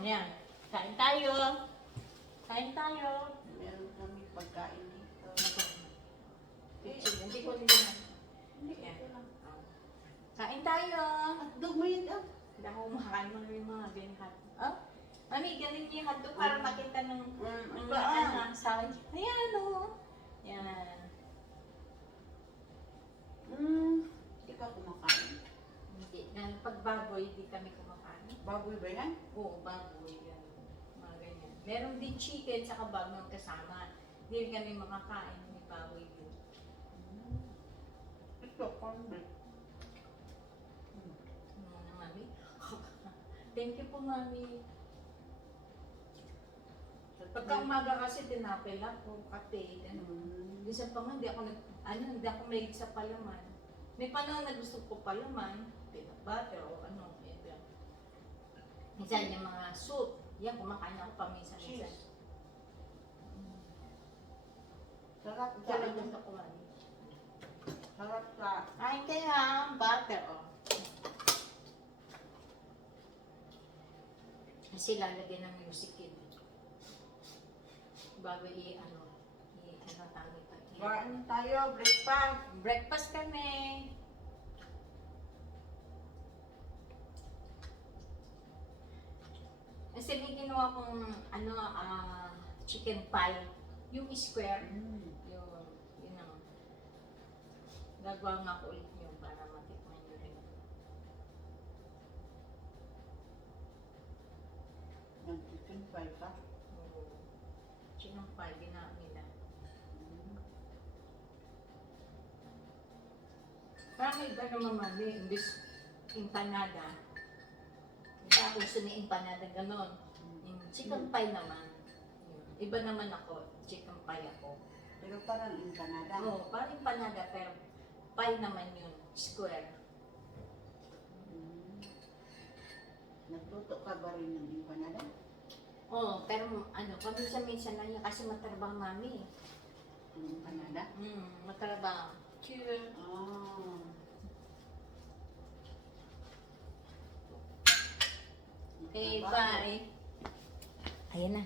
Yan. Kain tayo. Kain tayo. Meron kami pagkain dito. Hindi ko nila. Yan. Kain tayo. Hotdog mo yun ah. Hindi ako kumakain mo rin mga ganyan. Oh? Mami, ganun yung hotdog para makita ng sa akin. Ayan o. Yan. Hindi ka kumakain. Hindi. Pag baboy, hindi kami kumakain. Baboy ba yan? Oo, baboy. Yan. Mga ganyan. Meron din chicken sa baboy kasama. Hindi rin kami makakain. May baboy din. Ito, corn beef. Mami. Thank you po, Mami. Pagka umaga kasi tinapel ako, kape, gano'n. Minsan pa nga, hindi ako may sa palaman. May panahon na gusto ko palaman, peanut butter o ano. Minsan yung mga soup, yan, kumakain ako paminsan-minsan. Sarap sa Sarap gusto ko, Mami. Sarap sa... Kain kaya, butter, oh. Kasi lalagyan ng music yun. Bago ano tawag ito. Kain tayo, breakfast. Breakfast kami. Kasi may ginawa kong chicken pie. Yung square. Yun ang gagawa nga ko ulit yun para matikman nyo rin. Nag-chicken pie pa. Chicken pie, ginawa nila. Parang iba naman mami, imbis empanada. Iba gusto ni empanada ganon. Yung chicken pie naman. Iba naman ako, chicken pie ako. Pero parang empanada. Oo, parang empanada pero pie naman yun, square. Nagluto ka ba rin ng empanada? Oo, pero paminsan-minsan lang yan kasi matrabaho mami. Ng empanada? Matrabaho. Cheers. Okay, bye. Ayan na.